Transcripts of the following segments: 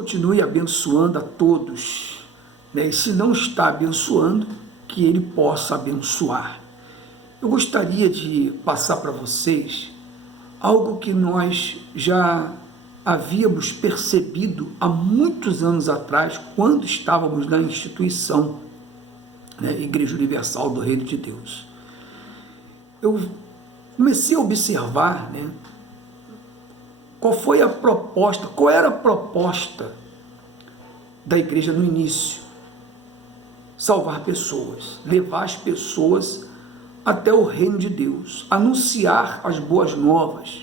continue abençoando a todos, né? E se não está abençoando, que Ele possa abençoar. Eu gostaria de passar para vocês algo que nós já havíamos percebido há muitos anos atrás, quando estávamos na instituição, né, Igreja Universal do Reino de Deus. Eu comecei a observar, né, qual era a proposta da igreja no início. Salvar pessoas, levar as pessoas até o reino de Deus, anunciar as boas novas,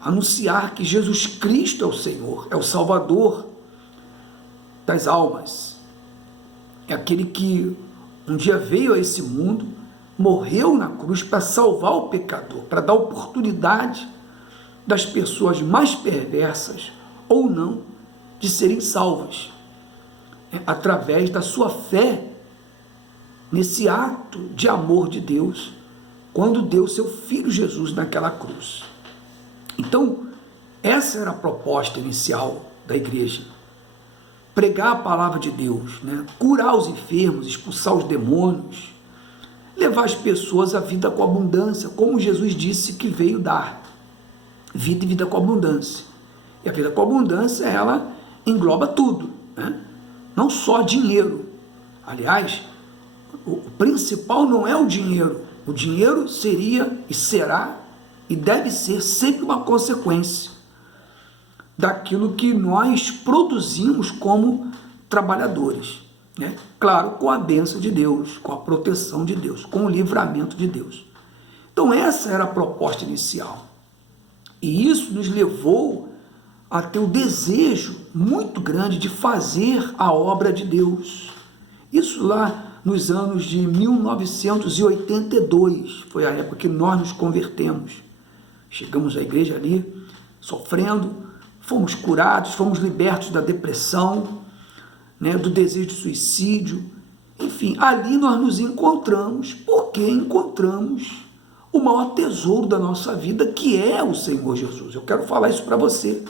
anunciar que Jesus Cristo é o Senhor, é o Salvador das almas, é aquele que um dia veio a esse mundo, morreu na cruz para salvar o pecador, para dar oportunidade das pessoas mais perversas ou não de serem salvas, através da sua fé nesse ato de amor de Deus, quando deu seu Filho Jesus naquela cruz. Então, essa era a proposta inicial da igreja: pregar a palavra de Deus, né? Curar os enfermos, expulsar os demônios, levar as pessoas à vida com abundância, como Jesus disse que veio dar, vida e vida com abundância. E a vida com abundância, ela engloba tudo, né? Não só dinheiro. Aliás, o principal não é o dinheiro. O dinheiro seria e será e deve ser sempre uma consequência daquilo que nós produzimos como trabalhadores, né? Claro, com a bênção de Deus, com a proteção de Deus, com o livramento de Deus. Então essa era a proposta inicial. E isso nos levou a ter o desejo muito grande de fazer a obra de Deus. Isso lá nos anos de 1982, foi a época que nós nos convertemos. Chegamos à igreja ali, sofrendo, fomos curados, fomos libertos da depressão, né, do desejo de suicídio. Enfim, ali nós nos encontramos, porque encontramos o maior tesouro da nossa vida, que é o Senhor Jesus. Eu quero falar isso para você.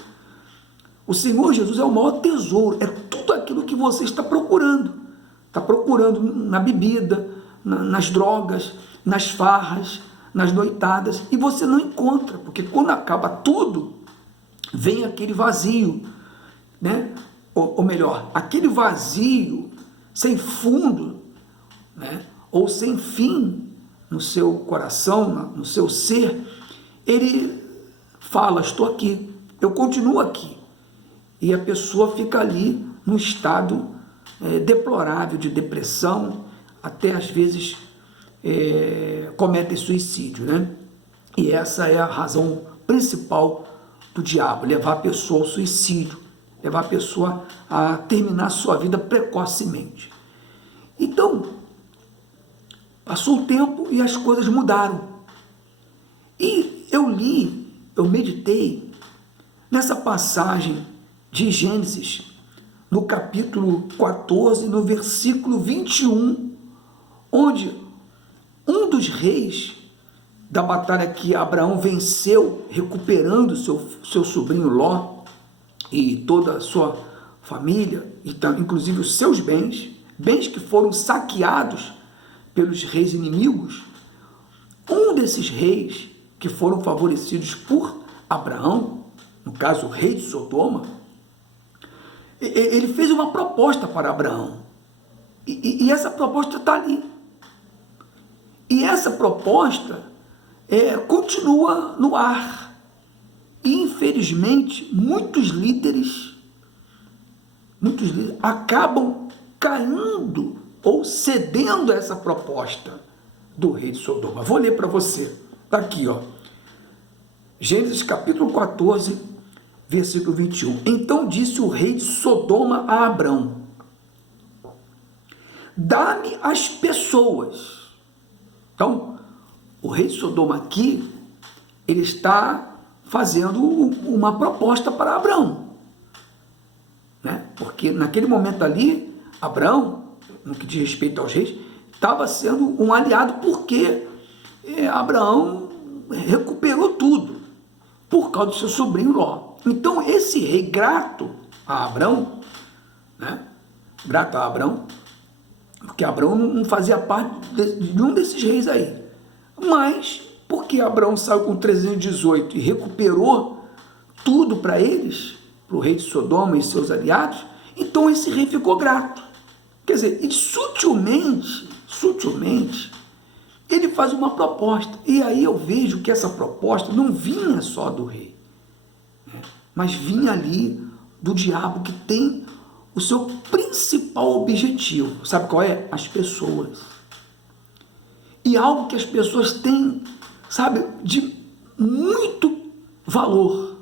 O Senhor Jesus é o maior tesouro, é tudo aquilo que você está procurando. Está procurando na bebida, nas drogas, nas farras, nas noitadas, e você não encontra, porque quando acaba tudo, vem aquele vazio, né? Ou melhor, aquele vazio sem fundo, né? Ou sem fim no seu coração, no seu ser. Ele fala: estou aqui, eu continuo aqui. E a pessoa fica ali num estado deplorável de depressão, até às vezes comete suicídio, né? E essa é a razão principal do diabo: levar a pessoa ao suicídio, levar a pessoa a terminar a sua vida precocemente. Então, passou o tempo e as coisas mudaram. E eu meditei nessa passagem de Gênesis, no capítulo 14, no versículo 21, onde um dos reis da batalha que Abraão venceu, recuperando seu sobrinho Ló e toda a sua família, e inclusive os seus bens que foram saqueados pelos reis inimigos. Um desses reis que foram favorecidos por Abraão, no caso o rei de Sodoma, ele fez uma proposta para Abraão, e essa proposta está ali. E essa proposta continua no ar. E infelizmente muitos líderes acabam caindo ou cedendo a essa proposta do rei de Sodoma. Vou ler para você, está aqui, ó. Gênesis capítulo 14, versículo 21. Então disse o rei de Sodoma a Abrão: dá-me as pessoas. Então, o rei de Sodoma aqui, ele está fazendo uma proposta para Abrão, né? Porque naquele momento ali, Abrão, no que diz respeito aos reis, estava sendo um aliado, porque Abraão recuperou tudo por causa do seu sobrinho Ló. Então esse rei grato a Abrão, né? Grato a Abrão, porque Abrão não fazia parte de um desses reis aí. Mas, porque Abrão saiu com 318 e recuperou tudo para eles, para o rei de Sodoma e seus aliados, então esse rei ficou grato. Quer dizer, e sutilmente, ele faz uma proposta. E aí eu vejo que essa proposta não vinha só do rei, né? Mas vinha ali do diabo, que tem o seu principal objetivo. Sabe qual é? As pessoas. E algo que as pessoas têm, sabe, de muito valor.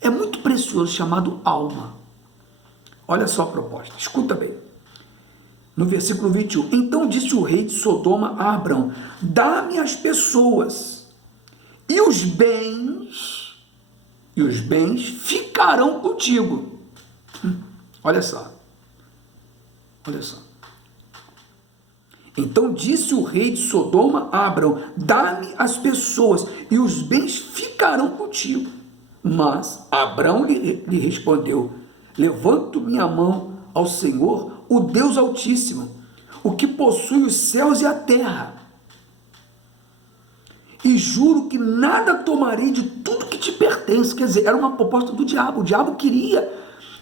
É muito precioso, chamado alma. Olha só a proposta, escuta bem. No versículo 21, então disse o rei de Sodoma a Abrão: dá-me as pessoas, e os bens ficarão contigo. Olha só. Então disse o rei de Sodoma a Abrão: dá-me as pessoas, e os bens ficarão contigo. Mas Abrão lhe respondeu: levanto minha mão ao Senhor, o Deus Altíssimo, o que possui os céus e a terra, e juro que nada tomarei de tudo que te pertence. Quer dizer, era uma proposta do diabo. O diabo queria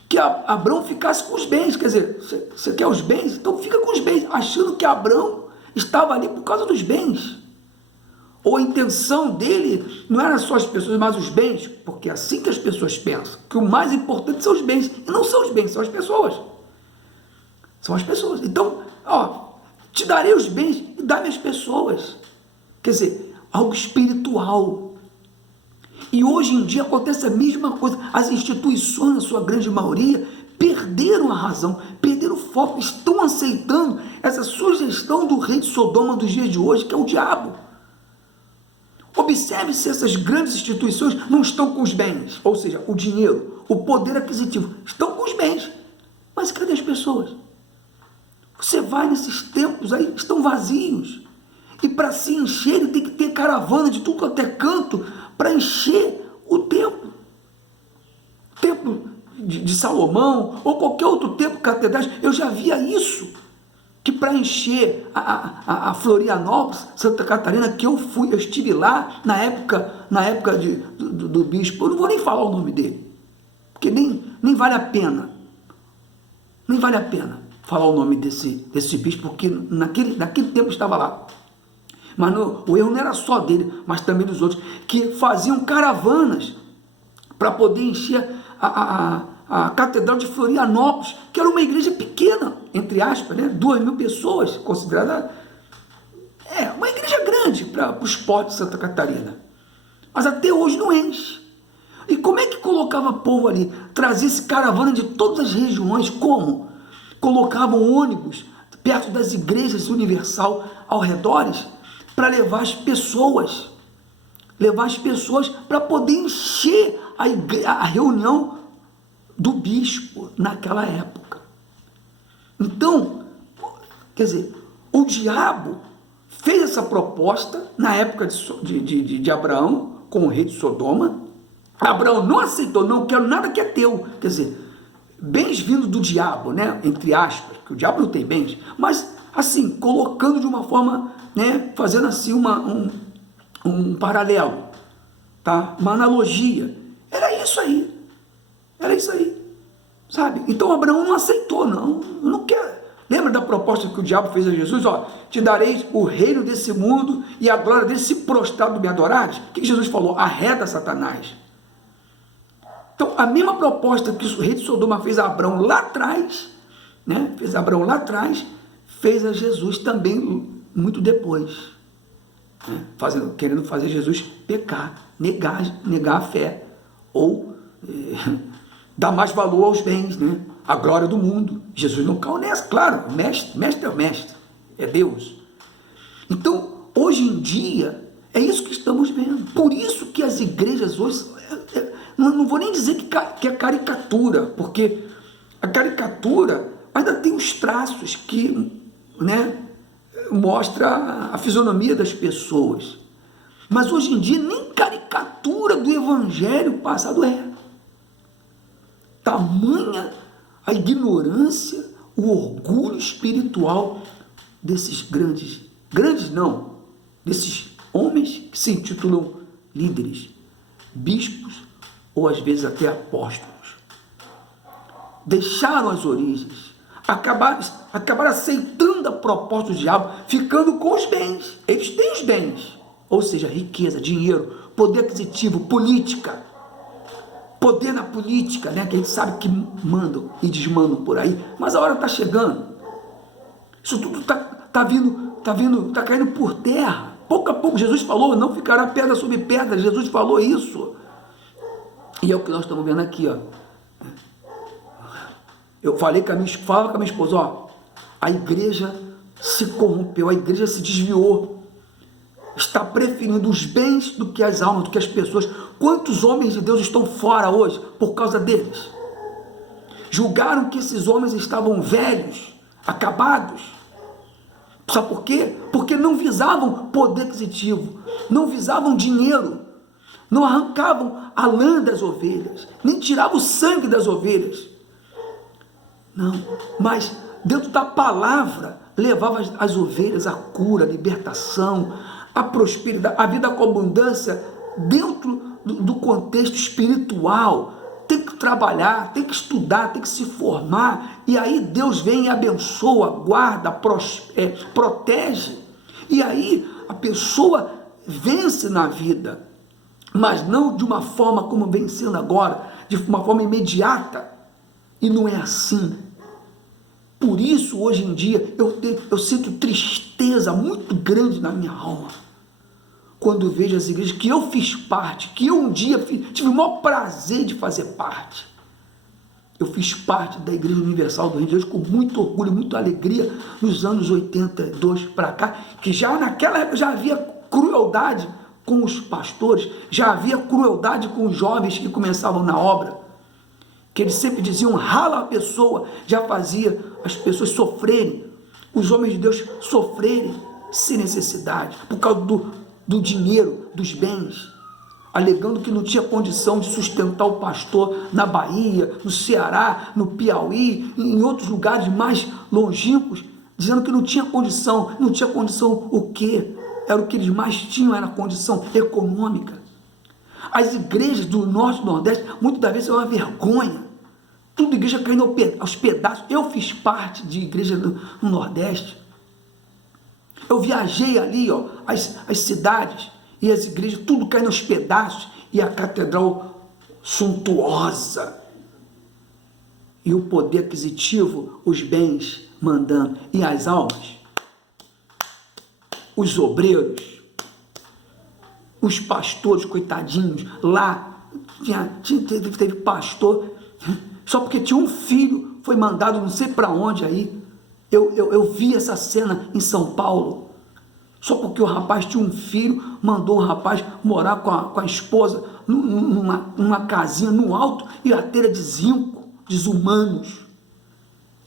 que Abrão ficasse com os bens. Quer dizer, você quer os bens? Então fica com os bens, achando que Abrão estava ali por causa dos bens. Ou a intenção dele não era só as pessoas, mas os bens, porque é assim que as pessoas pensam, que o mais importante são os bens, e não são os bens, são as pessoas. São as pessoas. Então, te darei os bens e dá-me as pessoas. Quer dizer, algo espiritual. E hoje em dia acontece a mesma coisa. As instituições, na sua grande maioria, perderam a razão, perderam o foco, estão aceitando essa sugestão do rei de Sodoma dos dias de hoje, que é o diabo. Observe se essas grandes instituições não estão com os bens, ou seja, o dinheiro, o poder aquisitivo, estão com os bens. Mas cadê as pessoas? Você vai nesses templos aí, estão vazios. E para se encher, tem que ter caravana de tudo até canto para encher o templo. Templo de Salomão, ou qualquer outro templo catedrais, eu já via isso. Que para encher a Florianópolis, Santa Catarina, que eu estive lá na época do bispo, eu não vou nem falar o nome dele, porque nem vale a pena. Nem vale a pena falar o nome desse bispo, porque naquele tempo estava lá. Mas o erro não era só dele, mas também dos outros, que faziam caravanas para poder encher a Catedral de Florianópolis, que era uma igreja pequena, entre aspas, né? 2.000 pessoas, considerada uma igreja grande para os portos de Santa Catarina. Mas até hoje não enche. E como é que colocava povo ali? Trazia-se caravana de todas as regiões. Como? Colocavam ônibus perto das igrejas universal ao redor para levar as pessoas para poder encher a reunião do bispo naquela época. Então, quer dizer, o diabo fez essa proposta na época de Abraão com o rei de Sodoma. Abraão não aceitou, não quero nada que é teu. Quer dizer, bens vindo do diabo, né? Entre aspas, que o diabo não tem bens, mas assim, colocando de uma forma, né? Fazendo assim um paralelo, tá? Uma analogia. Era isso aí, sabe? Então Abraão não aceitou, não quero. Lembra da proposta que o diabo fez a Jesus? Te dareis o reino desse mundo e a glória dele, se prostrado me adorares. O que Jesus falou? Arreda Satanás. Então, a mesma proposta que o rei de Sodoma fez a Abraão lá atrás, né? Fez a Jesus também muito depois, né? Querendo fazer Jesus pecar, negar a fé, ou dar mais valor aos bens, né? A glória do mundo. Jesus não caiu nessa, claro, o mestre é o mestre, é Deus. Então, hoje em dia, é isso que estamos vendo. Por isso que as igrejas hoje, não vou nem dizer que é caricatura, porque a caricatura ainda tem os traços que, né, mostra a fisionomia das pessoas. Mas hoje em dia nem caricatura do evangelho passado é. tamanha a ignorância, o orgulho espiritual desses desses homens que se intitulam líderes, bispos ou às vezes até apóstolos. Deixaram as origens, acabaram aceitando a proposta do diabo, ficando com os bens. Eles têm os bens, ou seja, riqueza, dinheiro, poder aquisitivo, política, poder na política, né, que a gente sabe que mandam e desmandam por aí, mas a hora está chegando. Isso tudo está caindo por terra. Pouco a pouco, Jesus falou, não ficará pedra sobre pedra. Jesus falou isso. E é o que nós estamos vendo aqui, ó. Eu falei com a minha esposa, ó, a igreja se corrompeu, a igreja se desviou. Está preferindo os bens do que as almas, do que as pessoas. Quantos homens de Deus estão fora hoje por causa deles? Julgaram que esses homens estavam velhos, acabados. Sabe por quê? Porque não visavam poder aquisitivo, não visavam dinheiro, não arrancavam a lã das ovelhas, nem tiravam o sangue das ovelhas. Não, mas dentro da palavra levava as ovelhas à cura, à libertação, à prosperidade, à vida com abundância, dentro do contexto espiritual. Tem que trabalhar, tem que estudar, tem que se formar, e aí Deus vem e abençoa, guarda, protege, e aí a pessoa vence na vida, mas não de uma forma como vem sendo agora, de uma forma imediata, e não é assim. Por isso, hoje em dia, eu sinto tristeza muito grande na minha alma, quando eu vejo as igrejas que eu fiz parte, que eu um dia tive o maior prazer de fazer parte. Eu fiz parte da Igreja Universal do Reino de Deus com muito orgulho, muita alegria, nos anos 82 para cá, que já naquela época já havia crueldade com os pastores, já havia crueldade com os jovens que começavam na obra, que eles sempre diziam, rala a pessoa, já fazia as pessoas sofrerem, os homens de Deus sofrerem sem necessidade, por causa do dinheiro, dos bens, alegando que não tinha condição de sustentar o pastor na Bahia, no Ceará, no Piauí, em outros lugares mais longínquos, dizendo que não tinha condição o quê? Era o que eles mais tinham, era a condição econômica. As igrejas do Norte e do Nordeste, muitas das vezes é uma vergonha, tudo igreja caindo aos pedaços. Eu fiz parte de igreja no Nordeste, eu viajei ali, ó, as cidades e as igrejas, tudo caindo aos pedaços, e a catedral suntuosa, e o poder aquisitivo, os bens mandando, e as almas, os obreiros, os pastores, coitadinhos, lá, teve pastor, só porque tinha um filho, foi mandado não sei para onde aí. Eu vi essa cena em São Paulo, só porque o rapaz tinha um filho, mandou o rapaz morar com a esposa numa casinha no alto e a telha de zinco, desumanos.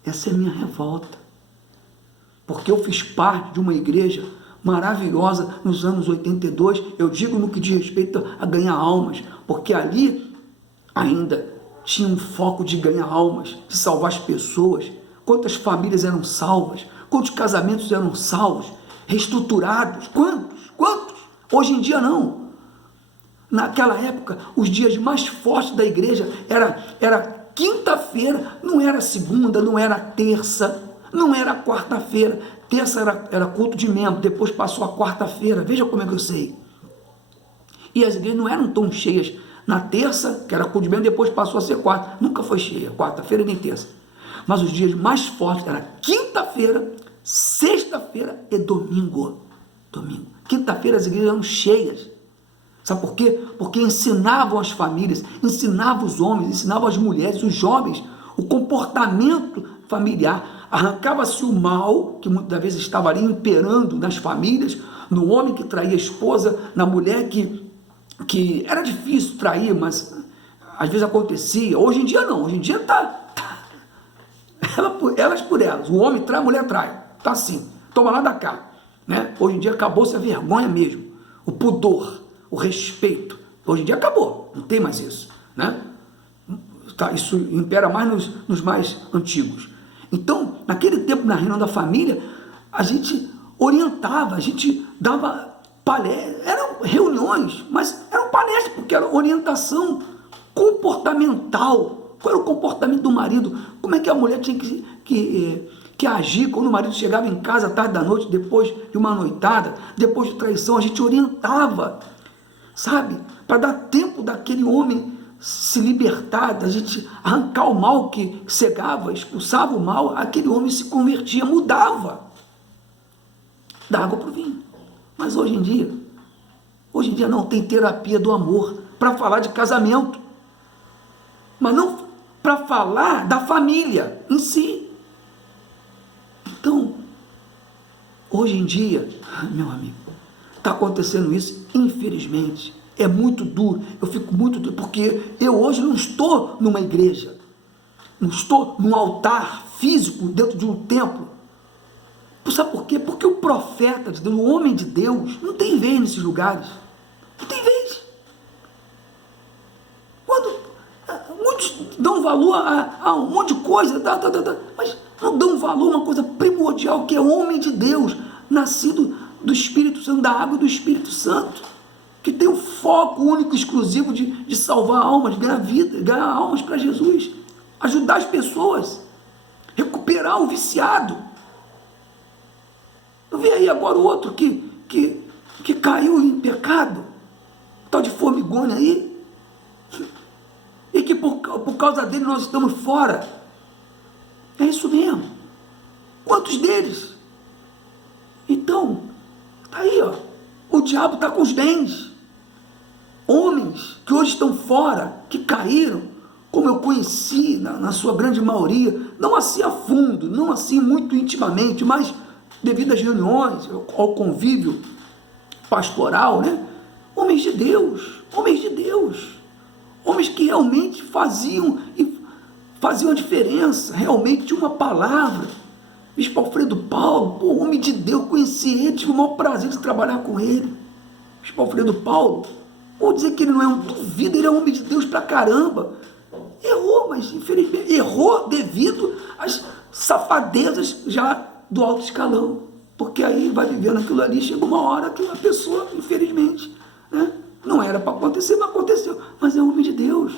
Essa é a minha revolta, porque eu fiz parte de uma igreja maravilhosa nos anos 82, eu digo no que diz respeito a ganhar almas, porque ali ainda tinha um foco de ganhar almas, de salvar as pessoas. Quantas famílias eram salvas, quantos casamentos eram salvos, reestruturados, quantos? Hoje em dia não. Naquela época, os dias mais fortes da igreja era quinta-feira, não era segunda, não era terça, não era quarta-feira. Terça era culto de membro, depois passou a quarta-feira, veja como é que eu sei. E as igrejas não eram tão cheias na terça, que era culto de membro, depois passou a ser quarta, nunca foi cheia, quarta-feira nem terça. Mas os dias mais fortes eram quinta-feira, sexta-feira e domingo. Quinta-feira as igrejas eram cheias. Sabe por quê? Porque ensinavam as famílias, ensinavam os homens, ensinavam as mulheres, os jovens, o comportamento familiar. Arrancava-se o mal, que muitas vezes estava ali imperando nas famílias, no homem que traía a esposa, na mulher que era difícil trair, mas às vezes acontecia. Hoje em dia não, hoje em dia elas por elas, o homem trai, a mulher trai, tá assim, toma lá da cá, né? Hoje em dia acabou-se a vergonha mesmo, o pudor, o respeito, hoje em dia acabou, não tem mais isso, né? isso impera mais nos mais antigos. Então, naquele tempo, na reunião da família, a gente orientava, a gente dava palestras, eram reuniões, mas eram palestras, porque era orientação comportamental. Qual era o comportamento do marido? Como é que a mulher tinha que agir quando o marido chegava em casa à tarde da noite, depois de uma noitada, depois de traição? A gente orientava, sabe? Para dar tempo daquele homem se libertar, da gente arrancar o mal que cegava, expulsava o mal, aquele homem se convertia, mudava da água para o vinho. Mas hoje em dia não, tem terapia do amor para falar de casamento, mas não para falar da família em si. Então, hoje em dia, meu amigo, está acontecendo isso, infelizmente. É muito duro, eu fico muito duro, porque eu hoje não estou numa igreja, não estou num altar físico dentro de um templo. Sabe por quê? Porque o profeta de Deus, o homem de Deus, não tem vez nesses lugares, não tem vez. Quando muitos dão valor a um monte de coisa, mas não dão valor a uma coisa primordial, que é o homem de Deus, nascido do Espírito Santo, da água do Espírito Santo, que tem o foco único e exclusivo de salvar almas, ganhar vida, ganhar almas para Jesus, ajudar as pessoas, recuperar o viciado. Eu vi aí agora o outro que caiu em pecado, tal de formigônia aí, e que por causa dele nós estamos fora. É isso mesmo. Quantos deles? Então, está aí, ó. O diabo está com os bens. Homens que hoje estão fora, que caíram, como eu conheci na sua grande maioria, não assim a fundo, não assim muito intimamente, mas devido às reuniões, ao convívio pastoral, né? Homens de Deus, homens que realmente faziam a diferença, realmente tinha uma palavra. Bispo Alfredo Paulo, homem de Deus, conheci ele, tive o maior prazer de trabalhar com ele. Bispo Alfredo Paulo, vou dizer que ele não é um duvido, ele é um homem de Deus pra caramba. Errou, mas infelizmente errou devido às safadezas já do alto escalão, porque aí vai vivendo aquilo ali, chega uma hora que a pessoa, infelizmente, né, não era para acontecer, mas aconteceu. Mas é homem de Deus.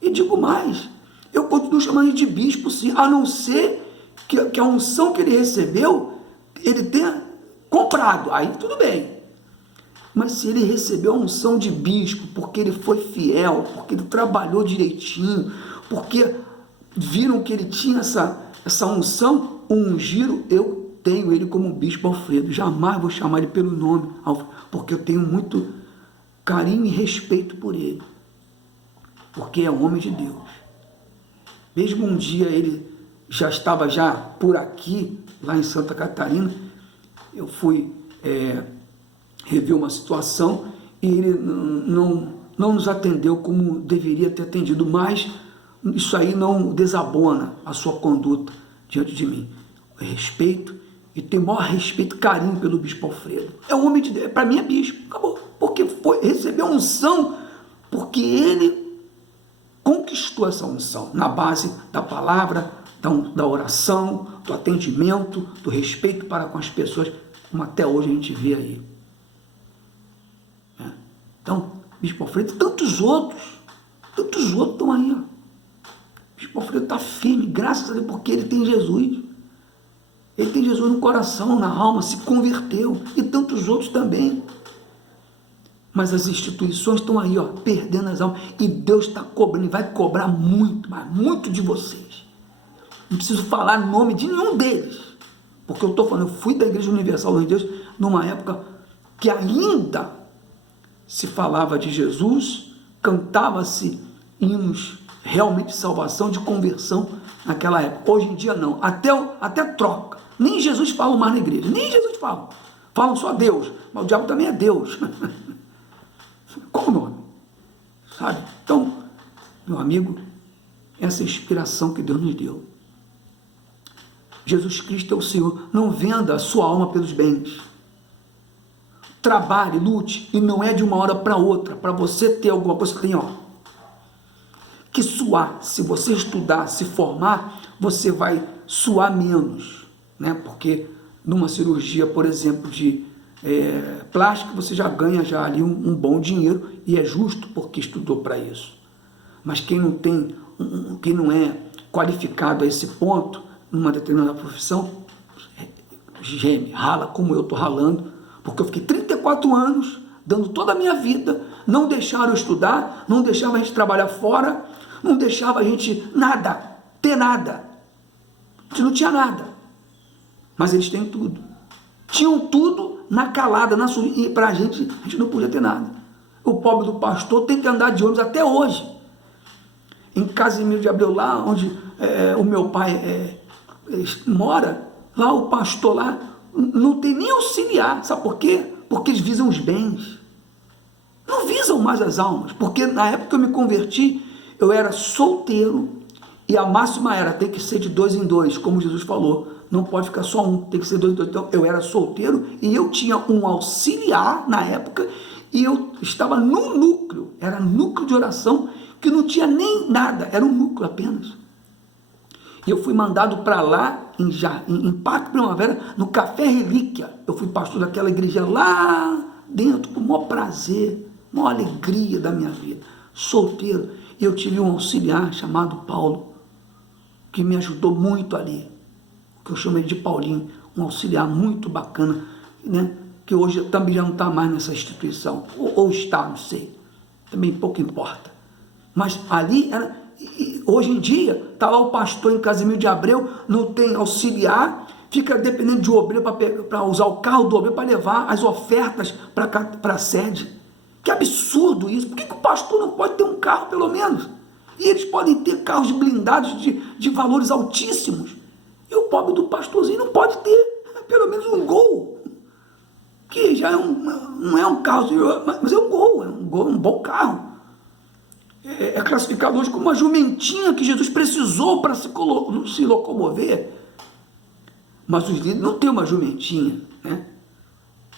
E digo mais, eu continuo chamando ele de bispo, sim, a não ser que a unção que ele recebeu, ele tenha comprado, aí tudo bem. Mas se ele recebeu a unção de bispo, porque ele foi fiel, porque ele trabalhou direitinho, porque viram que ele tinha essa unção, ungiram, eu tenho ele como bispo Alfredo. Jamais vou chamar ele pelo nome, porque eu tenho muito carinho e respeito por ele, porque é um homem de Deus. Mesmo um dia ele já estava por aqui, lá em Santa Catarina, eu fui rever uma situação e ele não nos atendeu como deveria ter atendido, mas isso aí não desabona a sua conduta diante de mim. Respeito, e tenho o maior respeito e carinho pelo bispo Alfredo. É um homem de Deus, para mim é bispo, acabou, porque recebeu a unção, porque ele conquistou essa unção na base da palavra, da oração, do atendimento, do respeito para com as pessoas, como até hoje a gente vê aí. Então, bispo Alfredo, tantos outros estão aí, ó. Bispo Alfredo está firme, graças a Deus, porque ele tem Jesus. Ele tem Jesus no coração, na alma, se converteu, e tantos outros também. Mas as instituições estão aí, ó, perdendo as almas, e Deus está cobrando, e vai cobrar muito, mas muito de vocês. Não preciso falar o nome de nenhum deles, porque eu estou falando, eu fui da Igreja Universal de Deus numa época que ainda se falava de Jesus, cantava-se hinos realmente de salvação, de conversão naquela época. Hoje em dia não, até troca. Nem Jesus fala mais na igreja, nem Jesus fala. Falam só Deus, mas o diabo também é Deus. Qual o nome? Sabe? Então, meu amigo, essa inspiração que Deus nos deu. Jesus Cristo é o Senhor. Não venda a sua alma pelos bens. Trabalhe, lute, e não é de uma hora para outra. Para você ter alguma coisa, você tem, ó. que suar. Se você estudar, se formar, você vai suar menos, né? Porque numa cirurgia, por exemplo, de plástica, você já ganha já ali um bom dinheiro, e é justo porque estudou para isso. Mas quem não tem, quem não é qualificado a esse ponto, numa determinada profissão, geme, rala como eu estou ralando, porque eu fiquei 34 anos dando toda a minha vida, não deixaram eu estudar, não deixavam a gente trabalhar fora, não deixava a gente nada, ter nada. A gente não tinha nada, mas eles têm tudo. Tinham tudo na calada, e para a gente não podia ter nada. O pobre do pastor tem que andar de ônibus até hoje. Em Casimiro de Abreu, lá onde o meu pai mora, lá o pastor lá não tem nem auxiliar. Sabe por quê? Porque eles visam os bens. Não visam mais as almas. Porque na época que eu me converti, eu era solteiro, e a máxima era, tem que ser de 2 em 2, como Jesus falou. Não pode ficar só um, tem que ser 2 em 2. Então eu era solteiro e eu tinha um auxiliar na época, e eu estava num núcleo, era núcleo de oração, que não tinha nem nada, era um núcleo apenas. E eu fui mandado para lá, em Parque Primavera, no Café Relíquia. Eu fui pastor daquela igreja lá dentro, com o maior prazer, maior alegria da minha vida. Solteiro. E eu tive um auxiliar chamado Paulo, que me ajudou muito ali, que eu chamei de Paulinho, um auxiliar muito bacana, né? Que hoje também já não está mais nessa instituição, ou está, não sei, também pouco importa. Mas ali, hoje em dia, está lá o pastor em Casimiro de Abreu, não tem auxiliar, fica dependendo de obreiro para usar o carro do obreiro para levar as ofertas para a sede. Que absurdo isso! Por que o pastor não pode ter um carro, pelo menos? E eles podem ter carros blindados de valores altíssimos. E o pobre do pastorzinho não pode ter pelo menos um Gol, que já não é um carro, mas é um Gol, um bom carro. É classificado hoje como uma jumentinha que Jesus precisou para se locomover. Mas os líderes não têm uma jumentinha, né?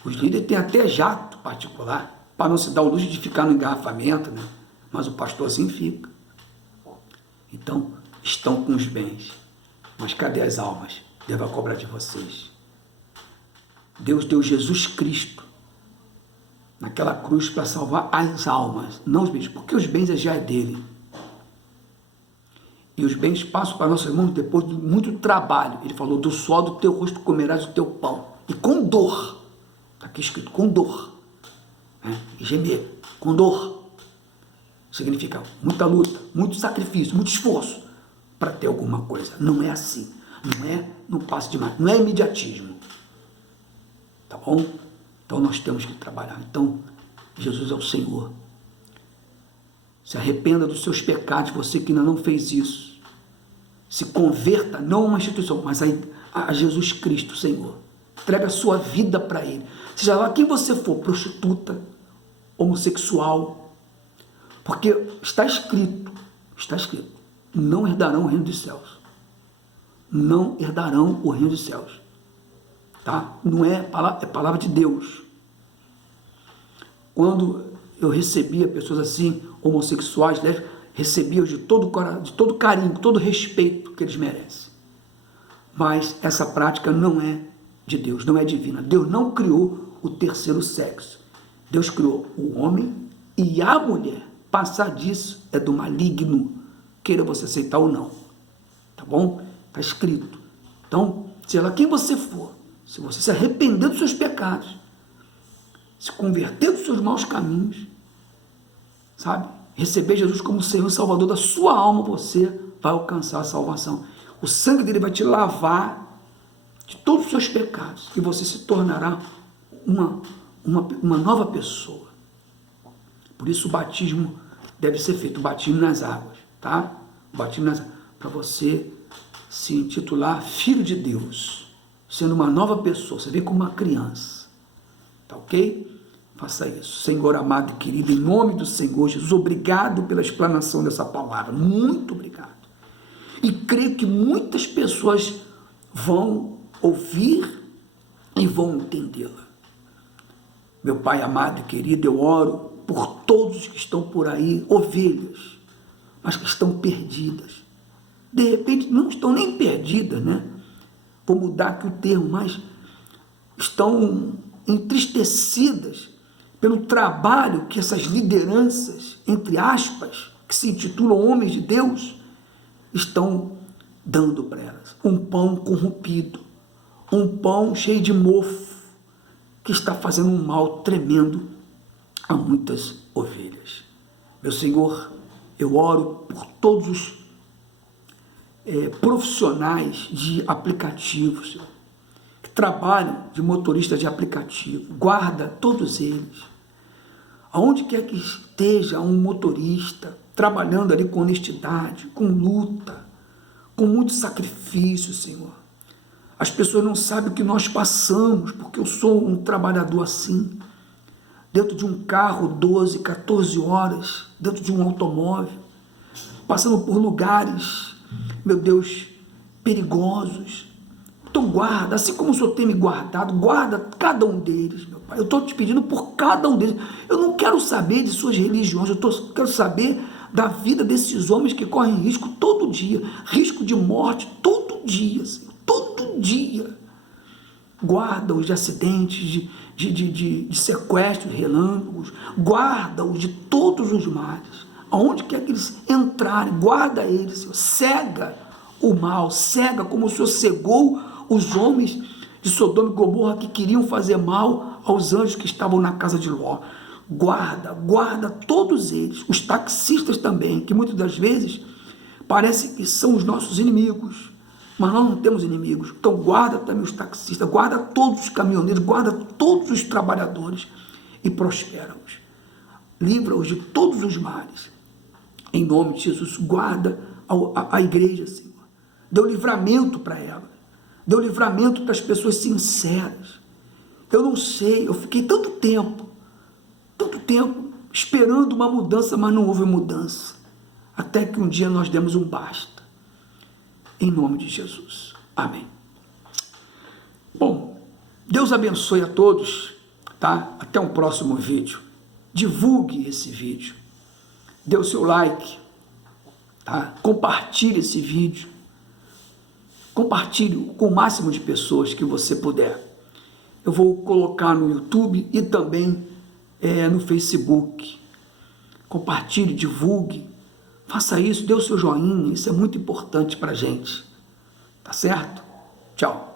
Os líderes têm até jato particular, para não se dar o luxo de ficar no engarrafamento, né? Mas o pastorzinho fica. Então, estão com os bens, mas cadê as almas? Deus vai cobrar de vocês. Deus deu Jesus Cristo naquela cruz para salvar as almas, não os bens, porque os bens já é dele. E os bens passam para nossos irmãos depois de muito trabalho. Ele falou, do suor do teu rosto comerás o teu pão. E com dor, está aqui escrito, com dor. Né? E gemer, com dor. Significa muita luta, muito sacrifício, muito esforço para ter alguma coisa. Não é assim. Não passa demais. Não é imediatismo. Tá bom? Então nós temos que trabalhar. Então, Jesus é o Senhor. Se arrependa dos seus pecados, você que ainda não fez isso. Se converta, não a uma instituição, mas a Jesus Cristo, Senhor. Entrega a sua vida para Ele. Seja lá quem você for, prostituta, homossexual, porque está escrito, não herdarão o reino dos céus. Não herdarão o reino dos céus. Tá? Não é palavra de Deus. Quando eu recebia pessoas assim, homossexuais, recebia de todo carinho, todo respeito que eles merecem. Mas essa prática não é de Deus, não é divina. Deus não criou o terceiro sexo. Deus criou o homem e a mulher. Passar disso é do maligno, queira você aceitar ou não. Tá bom? Está escrito. Então, seja lá quem você for, se você se arrepender dos seus pecados, se converter dos seus maus caminhos, sabe? Receber Jesus como Senhor e Salvador da sua alma, você vai alcançar a salvação. O sangue dele vai te lavar de todos os seus pecados e você se tornará uma nova pessoa. Por isso o batismo deve ser feito, o batismo nas águas, tá? O batismo nas águas, para você se intitular Filho de Deus, sendo uma nova pessoa, você vem como uma criança, tá ok? Faça isso. Senhor amado e querido, em nome do Senhor Jesus, obrigado pela explanação dessa palavra, muito obrigado. E creio que muitas pessoas vão ouvir e vão entendê-la. Meu Pai amado e querido, eu oro por todos que estão por aí, ovelhas, mas que estão perdidas. De repente, não estão nem perdidas, né? Vou mudar aqui o termo, mas estão entristecidas pelo trabalho que essas lideranças, entre aspas, que se intitulam homens de Deus, estão dando para elas. Um pão corrompido, um pão cheio de mofo, que está fazendo um mal tremendo a muitas ovelhas. Meu Senhor, eu oro por todos os profissionais de aplicativos, Senhor, que trabalham de motoristas de aplicativo. Guarda todos eles. Aonde quer que esteja um motorista trabalhando ali com honestidade, com luta, com muito sacrifício, Senhor. As pessoas não sabem o que nós passamos, porque eu sou um trabalhador assim, dentro de um carro 12, 14 horas, dentro de um automóvel, passando por lugares, meu Deus, perigosos. Então guarda, assim como o Senhor tem me guardado, guarda cada um deles, meu Pai. Eu estou te pedindo por cada um deles. Eu não quero saber de suas religiões, quero saber da vida desses homens que correm risco todo dia, risco de morte todo dia, Senhor, todo dia. Guarda-os de acidentes, de sequestros, relâmpagos, guarda-os de todos os males. Aonde quer que eles entrarem, guarda eles, Senhor. Cega o mal, cega como o Senhor cegou os homens de Sodoma e Gomorra que queriam fazer mal aos anjos que estavam na casa de Ló. Guarda todos eles, os taxistas também, que muitas das vezes parece que são os nossos inimigos, mas nós não temos inimigos. Então guarda também os taxistas, guarda todos os caminhoneiros, guarda todos os trabalhadores e prospera-os. Livra-os de todos os males. Em nome de Jesus, guarda a igreja, Senhor. Dê o livramento para ela. Dê o livramento para as pessoas sinceras. Eu não sei, eu fiquei tanto tempo esperando uma mudança, mas não houve mudança. Até que um dia nós demos um basta. Em nome de Jesus. Amém. Bom, Deus abençoe a todos, tá? Até um próximo vídeo. Divulgue esse vídeo. Dê o seu like, tá? Compartilhe esse vídeo. Compartilhe com o máximo de pessoas que você puder. Eu vou colocar no YouTube e também no Facebook. Compartilhe, divulgue. Faça isso, dê o seu joinha. Isso é muito importante para a gente. Tá certo? Tchau.